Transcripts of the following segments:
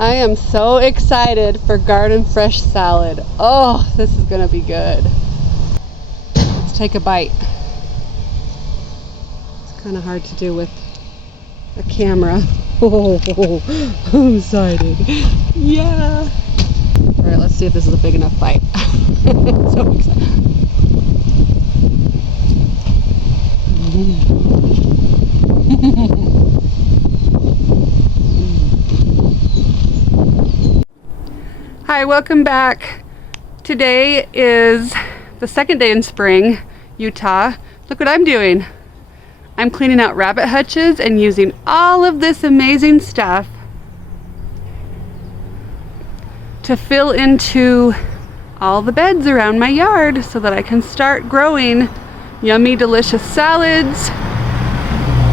I am so excited for garden fresh salad. Oh, this is gonna be good. Let's take a bite. It's kind of hard to do with a camera. Oh, I'm excited. Yeah. All right, let's see if this is a big enough bite. So excited. Hi, welcome back. Today is the second day in spring, Utah. Look what I'm doing. I'm cleaning out rabbit hutches and using all of this amazing stuff to fill into all the beds around my yard so that I can start growing yummy, delicious salads.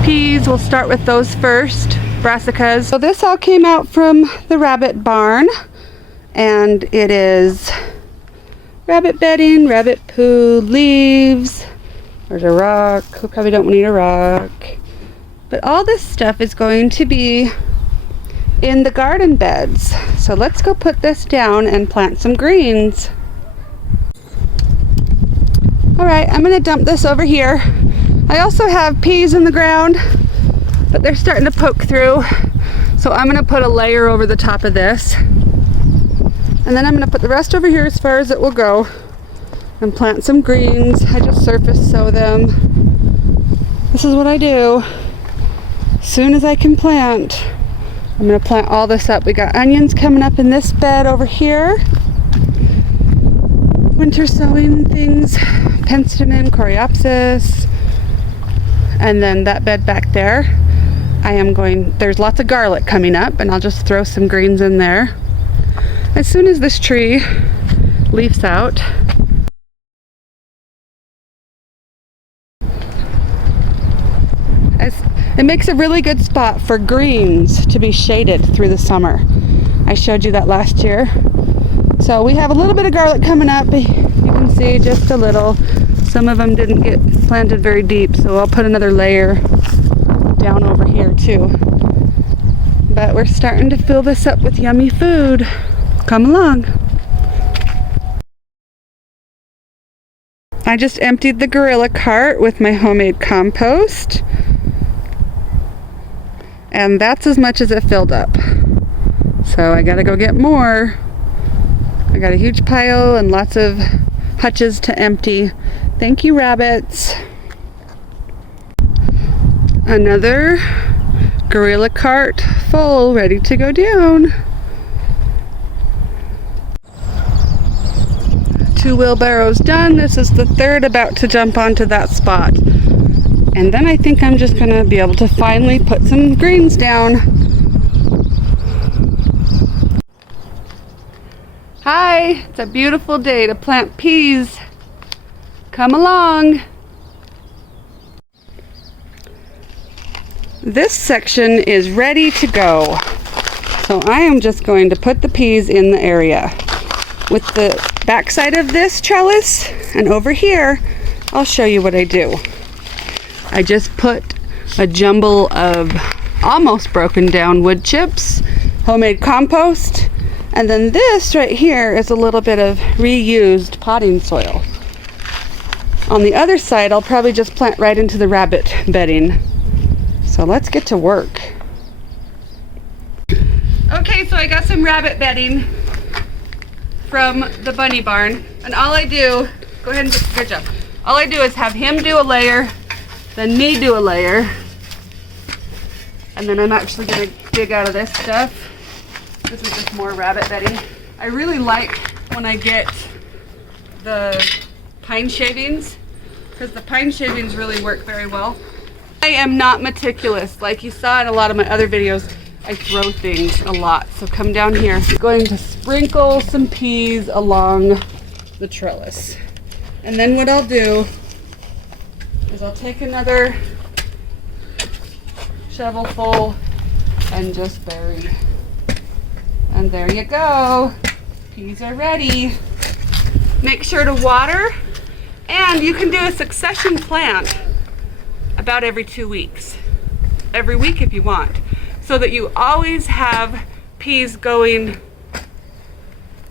Peas, we'll start with those first, brassicas. So this all came out from the rabbit barn, and it is rabbit bedding, rabbit poo, leaves. There's a rock. We probably don't need a rock. But all this stuff is going to be in the garden beds. So let's go put this down and plant some greens. All right, I'm gonna dump this over here. I also have peas in the ground, but they're starting to poke through. So I'm gonna put a layer over the top of this. And then I'm gonna put the rest over here as far as it will go and plant some greens. I just surface sow them. This is what I do. As soon as I can plant, I'm gonna plant all this up. We got onions coming up in this bed over here. Winter sowing things, penstemon, coreopsis. And then that bed back there, there's lots of garlic coming up, and I'll just throw some greens in there. As soon as this tree leaves out, it makes a really good spot for greens to be shaded through the summer. I showed you that last year. So we have a little bit of garlic coming up. You can see just a little. Some of them didn't get planted very deep, so I'll put another layer down over here too. But we're starting to fill this up with yummy food. Come along. I just emptied the gorilla cart with my homemade compost, and that's as much as it filled up. So I gotta go get more. I got a huge pile and lots of hutches to empty. Thank you, rabbits. Another gorilla cart full, ready to go down. 2 wheelbarrows done. This is the third about to jump onto that spot. And then I think I'm just gonna be able to finally put some greens down. Hi, it's a beautiful day to plant peas. Come along. This section is ready to go. So I am just going to put the peas in the area. With the backside of this trellis and over here, I'll show you what I do. I just put a jumble of almost broken down wood chips, homemade compost, and then this right here is a little bit of reused potting soil. On the other side, I'll probably just plant right into the rabbit bedding. So let's get to work. Okay, so I got some rabbit bedding from the bunny barn, and all I do, go ahead and do, good job. All I do is have him do a layer, then me do a layer, and then I'm actually gonna dig out of this stuff. This is just more rabbit bedding. I really like when I get the pine shavings, because the pine shavings really work very well. I am not meticulous. Like you saw in a lot of my other videos, I throw things a lot. So come down here. I'm going to sprinkle some peas along the trellis. And then what I'll do is I'll take another shovelful and just bury. And there you go. Peas are ready. Make sure to water, and you can do a succession plant about every 2 weeks. Every week if you want, so that you always have peas going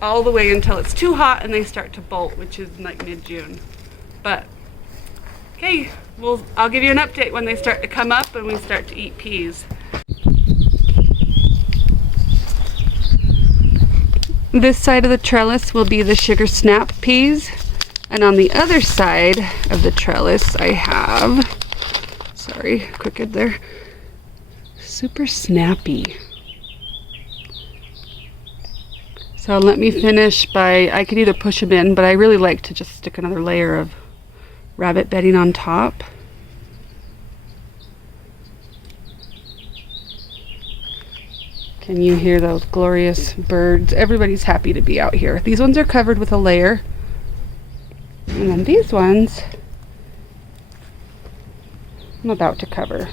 all the way until it's too hot and they start to bolt, which is like mid-June. But okay, I'll give you an update when they start to come up and we start to eat peas. This side of the trellis will be the sugar snap peas, and on the other side of the trellis I have, sorry, crooked there, super snappy. So let me finish by, I could either push them in, but I really like to just stick another layer of rabbit bedding on top. Can you hear those glorious birds? Everybody's happy to be out here. These ones are covered with a layer. And then these ones, I'm about to cover.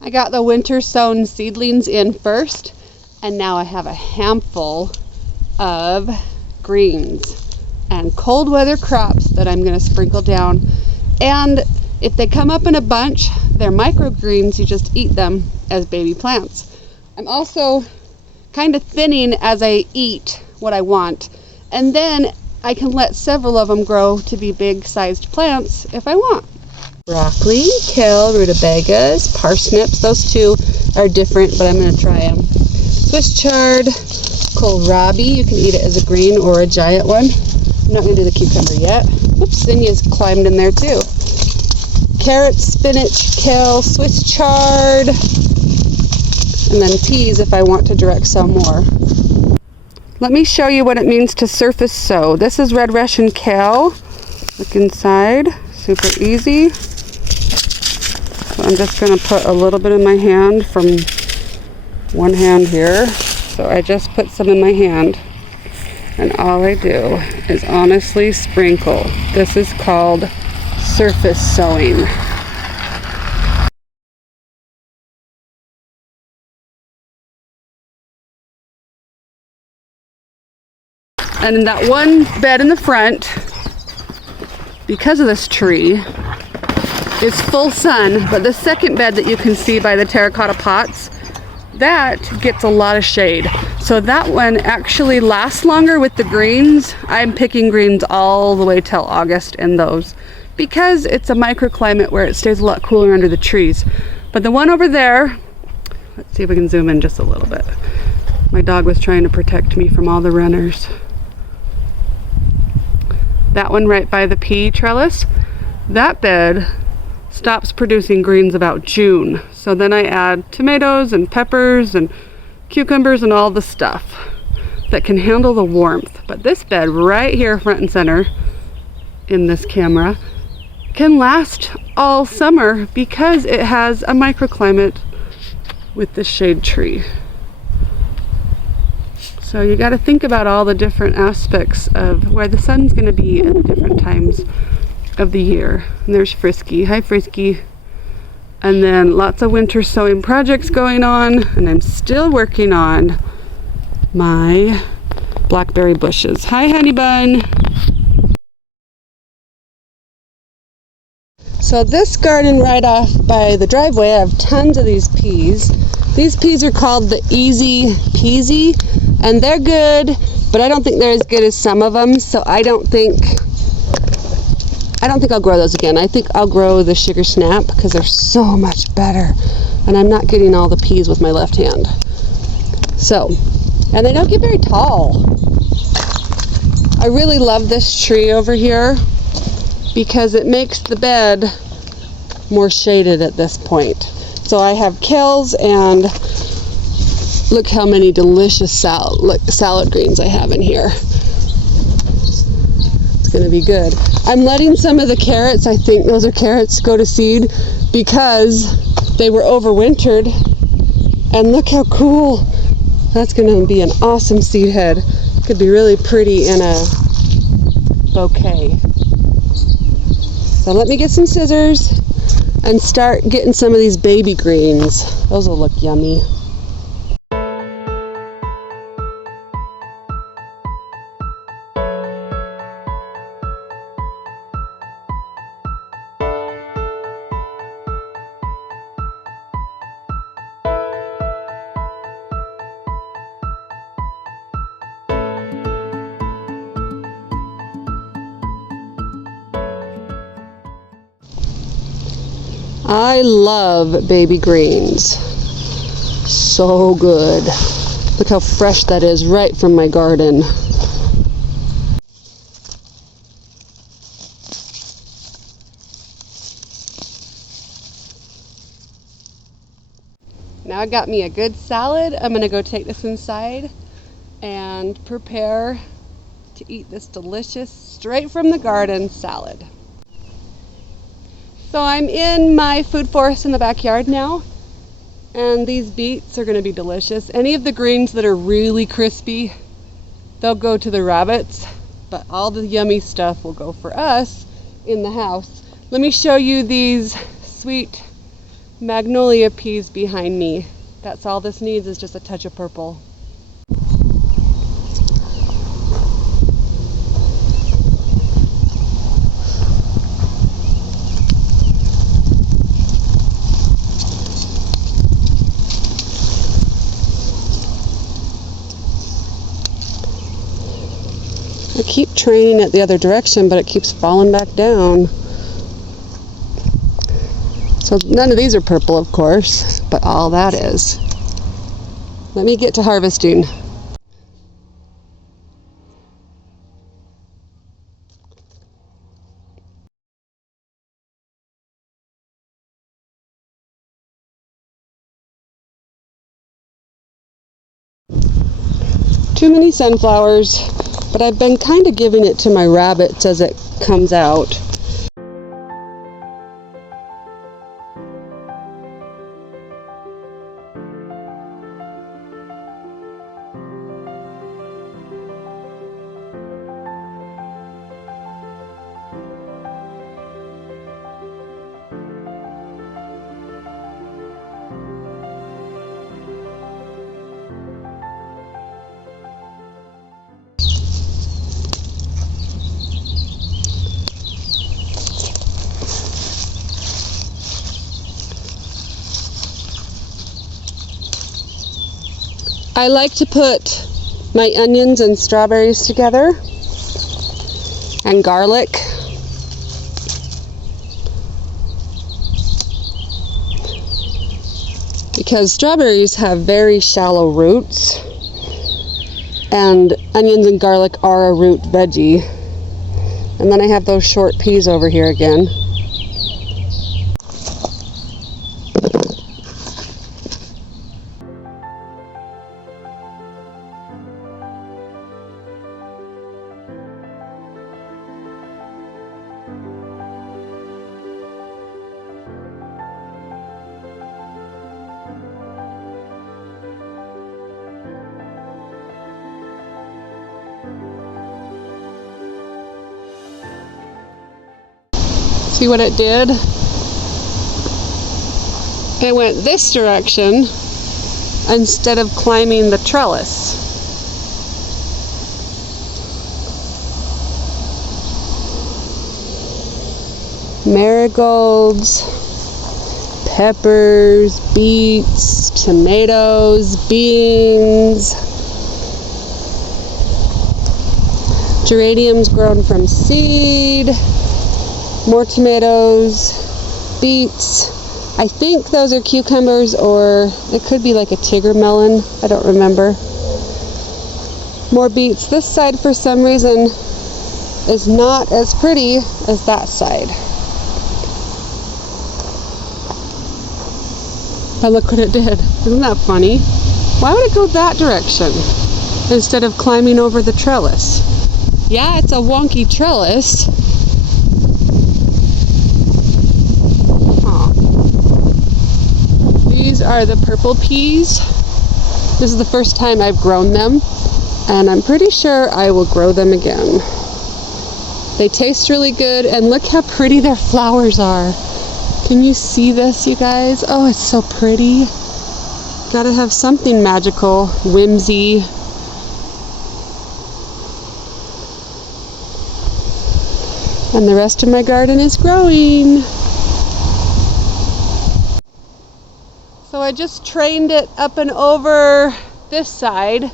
I got the winter sown seedlings in first, and now I have a handful of greens and cold weather crops that I'm going to sprinkle down. And if they come up in a bunch, they're microgreens. You just eat them as baby plants. I'm also kind of thinning as I eat what I want, and then I can let several of them grow to be big sized plants if I want. Broccoli, kale, rutabagas, parsnips, those two are different, but I'm going to try them. Swiss chard, kohlrabi, you can eat it as a green or a giant one. I'm not going to do the cucumber yet. Oops, zinnia's climbed in there too. Carrots, spinach, kale, Swiss chard, and then peas if I want to direct some more. Let me show you what it means to surface sow. This is red Russian kale. Look inside, super easy. So I'm just going to put a little bit in my hand from one hand here. So I just put some in my hand, and all I do is honestly sprinkle. This is called surface sowing. And in that one bed in the front, because of this tree, is full sun, but the second bed that you can see by the terracotta pots, that gets a lot of shade. So that one actually lasts longer with the greens. I'm picking greens all the way till August in those, because it's a microclimate where it stays a lot cooler under the trees. But the one over there, let's see if we can zoom in just a little bit. My dog was trying to protect me from all the runners. That one right by the pea trellis, that bed stops producing greens about June. So then I add tomatoes and peppers and cucumbers and all the stuff that can handle the warmth. But this bed right here, front and center in this camera, can last all summer because it has a microclimate with the shade tree. So you got to think about all the different aspects of where the sun's going to be at different times of the year. And there's Frisky. Hi, Frisky. And then lots of winter sowing projects going on. And I'm still working on my blackberry bushes. Hi, Honey Bun. So this garden right off by the driveway, I have tons of these peas. These peas are called the Easy Peasy, and they're good, but I don't think they're as good as some of them, so I don't think I'll grow those again. I think I'll grow the sugar snap because they're so much better, and I'm not getting all the peas with my left hand. So, and they don't get very tall. I really love this tree over here because it makes the bed more shaded at this point. So I have kales, and look how many delicious salad greens I have in here. It's going to be good. I'm letting some of the carrots, I think those are carrots, go to seed because they were overwintered. And look how cool. That's going to be an awesome seed head. Could be really pretty in a bouquet. So let me get some scissors and start getting some of these baby greens. Those will look yummy. I love baby greens. So good. Look how fresh that is right from my garden. Now I got me a good salad. I'm gonna go take this inside and prepare to eat this delicious, straight from the garden salad. So I'm in my food forest in the backyard now, and these beets are gonna be delicious. Any of the greens that are really crispy, they'll go to the rabbits, but all the yummy stuff will go for us in the house. Let me show you these sweet magnolia peas behind me. That's all this needs, is just a touch of purple. I keep training it the other direction, but it keeps falling back down. So none of these are purple, of course, but all that is. Let me get to harvesting. Too many sunflowers, but I've been kind of giving it to my rabbits as it comes out. I like to put my onions and strawberries together, and garlic. Because strawberries have very shallow roots, and onions and garlic are a root veggie. And then I have those short peas over here again. See what it did? It went this direction instead of climbing the trellis. Marigolds, peppers, beets, tomatoes, beans, geraniums grown from seed, more tomatoes, beets. I think those are cucumbers, or it could be like a tiger melon. I don't remember. More beets. This side, for some reason, is not as pretty as that side. But look what it did. Isn't that funny? Why would it go that direction instead of climbing over the trellis? Yeah, it's a wonky trellis. These are the purple peas. This is the first time I've grown them, and I'm pretty sure I will grow them again. They taste really good, and look how pretty their flowers are. Can you see this, you guys? Oh, it's so pretty. Gotta have something magical, whimsy. And the rest of my garden is growing. So I just trained it up and over this side.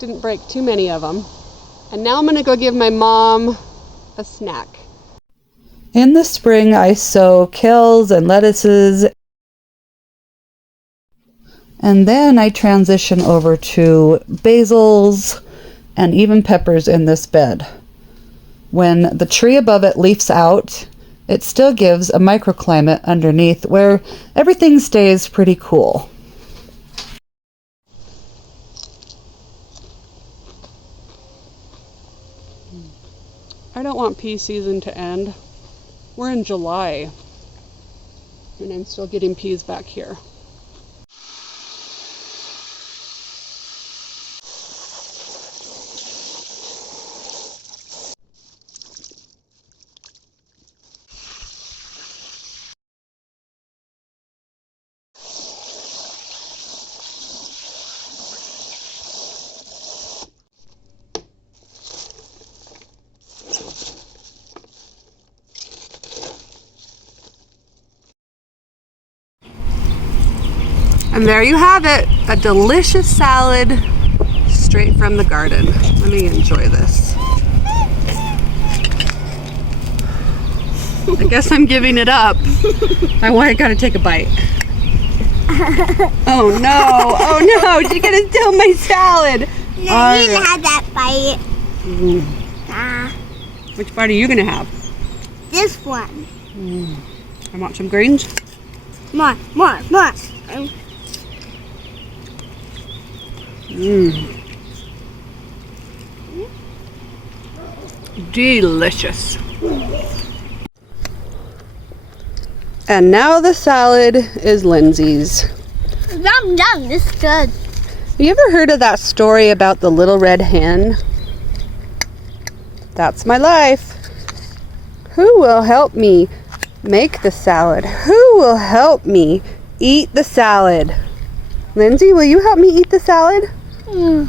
Didn't break too many of them. And now I'm gonna go give my mom a snack. In the spring, I sow kales and lettuces, and then I transition over to basils and even peppers in this bed. When the tree above it leafs out, it still gives a microclimate underneath where everything stays pretty cool. I don't want pea season to end. We're in July, and I'm still getting peas back here. And there you have it, a delicious salad straight from the garden. Let me enjoy this. I guess I'm giving it up. I gotta take a bite. Oh no, oh no, she's gonna steal my salad. No, you didn't have that bite. Which bite are you gonna have? This one. I want some greens. More. Delicious. And now the salad is Lindsay's. Yum, this is good. Have you ever heard of that story about the little red hen? That's my life. Who will help me make the salad? Who will help me eat the salad? Lindsay, will you help me eat the salad? You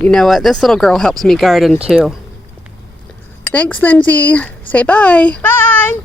know what? This little girl helps me garden too. Thanks, Lindsay. Say bye. Bye.